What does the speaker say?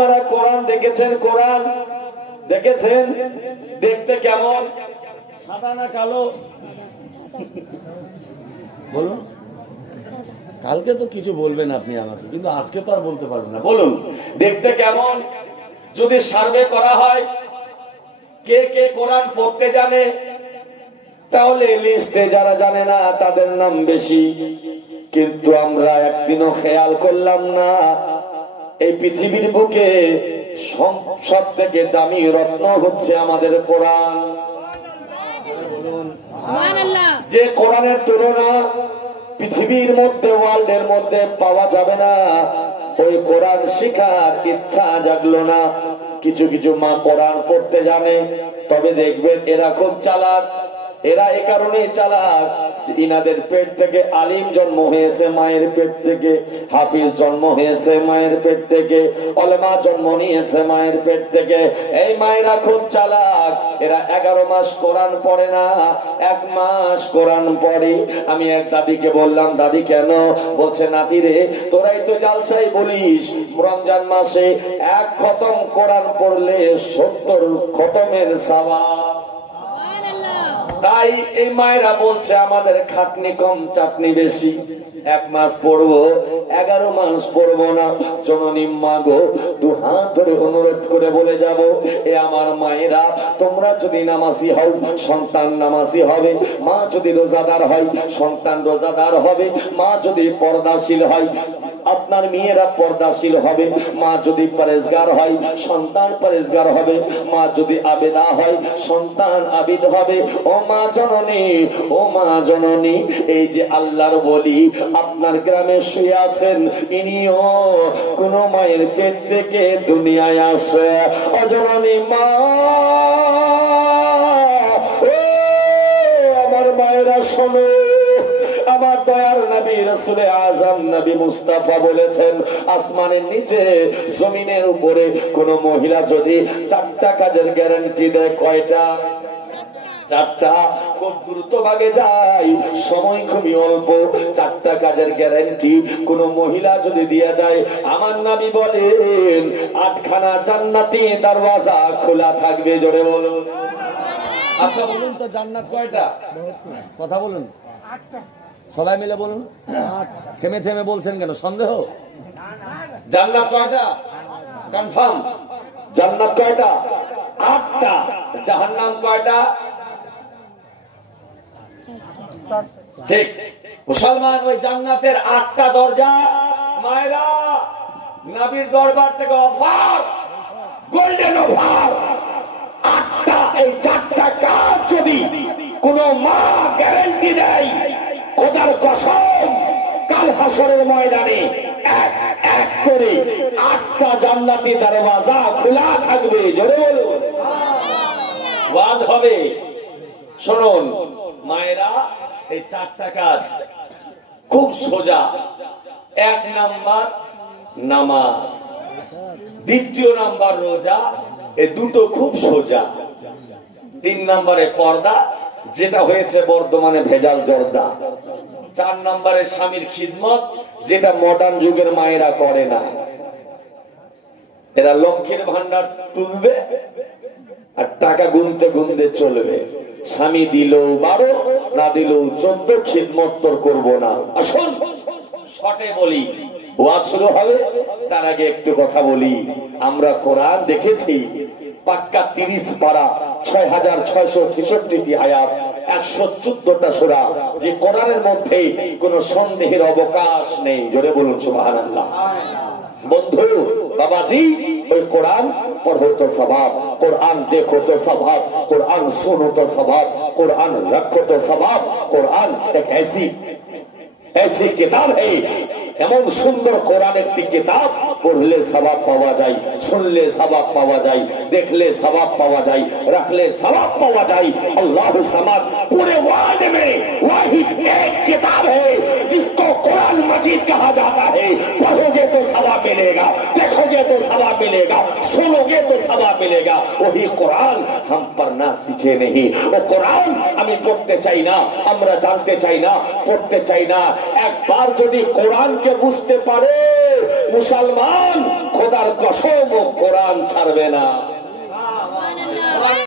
আপনারা কোরআন দেখেছেন? কোরআন দেখেছেন? দেখতে কেমন? সাদা না কালো? বলুন। কালকে তো কিছু বলবেন আপনি আমাকে, কিন্তু আজকে তো আর বলতে পারবেন না। বলুন দেখতে কেমন? যদি সার্ভে করা হয় কে কে কোরআন পড়তে জানে, তাহলে লিস্টে যারা জানে না তাদের নাম বেশি। কিন্তু আমরা একদিনও খেয়াল করলাম না এই পৃথিবীর বুকে সব থেকে দামি রত্ন হচ্ছে আমাদের কোরআন। যে কোরআনের তুলনা পৃথিবীর মধ্যে, ওয়ার্ল্ডের মধ্যে পাওয়া যাবে না, ওই কোরআন শিখার ইচ্ছা জাগলো না। কিছু কিছু মা কোরআন পড়তে জানে, তবে দেখবেন এরা খুব চালাক। এরা এ কারণেই চালাক, ইনাদের পেট থেকে আলিম জন্ম হয়েছে, মায়ের পেট থেকে হাফিজ জন্ম হয়েছে, মায়ের পেট থেকে ওলেমা জন্ম নিয়েছে, মায়ের পেট থেকে। এই মায়েরা খুব চালাক। এরা 11 মাস কোরআন পড়ে না, 1 মাস কোরআন পড়ে। আমি এক দাদিকে বললাম, দাদি কেন? বলছে, নাতি রে, তোরাই তো জালসাই বলিস রমজান মাসে 1 খতম কোরআন পড়লে 70 খতমের সওয়াব। তাই এই মায়েরা বলছে আমাদের খাটনি কম, চাটনি বেশি। 1 মাস পড়বো, 11 মাস পড়বো না। জননী মা গো, 2 হাত ধরে অনুরোধ করে বলে যাব, এ আমার মায়েরা, তোমরা যদি নামাজি হও সন্তান নামাজি হবে, মা যদি রোজাদার হয় সন্তান রোজাদার হবে, মা যদি পর্দাশীল হয় আপনার মেয়েরা পর্দাশীল হবে, মা যদি পরেজগার হয় সন্তান পরেজগার হবে, মা যদি আবেদা হয় সন্তান আবিদ হবে। ও মা জননী, ও মা জননী, এই যে আল্লাহর বলি আপনার গ্রামে শুয়ে আছেন, ইনিও কোন মায়ের পেট থেকে দুনিয়ায় আসে। ও জননী মা, ও আমার মায়েরা শোনো, আমার দয়ার নবী রাসূলে আযম নবী মুস্তাফা বলেছেন, আসমানের নিচে জমিনের উপরে কোন মহিলা যদি 4টা কাজের গ্যারান্টি দেয়, কয়টা? 4টা। খুব দ্রুত ভাগে যায়, সময় খুবই অল্প। 4টা কাজের গ্যারান্টি কোন মহিলা যদি দিয়ে দেয়, আমার নবী বলেন 8খানা জান্নাতি দরওয়াজা খোলা থাকবে। জোরে বলুন। আচ্ছা বলুন তো, জান্নাত কয়টা? কথা বলুন, 8টা। সবাই মিলে বলুন। 8। থেমে থেমে বলছেন কেন? সন্দেহ? জান্নাত কয়টা? কনফার্ম। জান্নাত কয়টা? 8টা। জাহান্নাম কয়টা? ঠিক। মুসলমান, ওই জান্নাতের 8টা দরজা মায়েরা নবীর দরবার থেকে অফার, গোল্ডেন অফার। 8টা। এই 4টা কাজ যদি কোন মা গ্যারান্টি দেয়, খোদার কসম কাল হাসরের ময়দানে এক এক করে 8টা জান্নাতি দরওয়াজা খোলা থাকবে। জোরে বলুন। ওয়াজ হবে। শুনুন মায়েরা, এই 4টা কাজ খুব সোজা। 1 নাম্বার নামাজ, 2 নাম্বার রোজা, এই দুটো খুব সোজা। 3 নম্বরে পর্দা, যেটা হয়েছে বর্তমানে ভেজাল জর্দা। 4 নম্বরে স্বামীর খিদমত, যেটা মডার্ন যুগের মায়েরা করে না। এরা লক্ষ্মীর ভান্ডার তুলবে আর টাকা গুনতে গুনতে চলবে। স্বামী দিলেও 12, না দিলেও 14, খিদমত তোর করবো না। আসল শর্টে বলি, ওয়াজ শুরু হবে তার আগে একটু কথা বলি। আমরা কোরআন দেখেছি পাক্কা 30 পারা, 6666টি আয়াত, 114টা সূরা, যে কোরআনের মধ্যে কোনো সন্দেহের অবকাশ নেই। জোরে বলুন সুবহানাল্লাহ। বন্ধু বাবাজি, ওই কোরআন পढ़ो तो सवाब, कुरान देखो तो सवाब, कुरान सुनो तो सवाब, कुरान रखो तो सवाब। कुरान एक ऐसी किताब है, এমন সুন্দর কোরআন একটি কিতাব, পড়লে সওয়াব পাওয়া যায়, শুনলে সওয়াব পাওয়া যায়, দেখলে সওয়াব পাওয়া যায়, রাখলে সওয়াব পাওয়া যায়। अल्लाह समाद पूरे वर्ल्ड में वाहिद एक किताब है जिसको कुरान मजीद कहा जाता है। पढ़ोगे तो सवाब मिलेगा, देखोगे तो सवाब मिलेगा, सुनोगे तो सवाब मिलेगा। वही कुरान हम पढ़ना सीखे नहीं। वो कुरान আমি পড়তে চাই না, আমরা জানতে চাই না, পড়তে চাই না। একবার যদি কোরআনকে বুঝতে পারে মুসলমান, খোদার কসম ও কোরআন ছাড়বে না।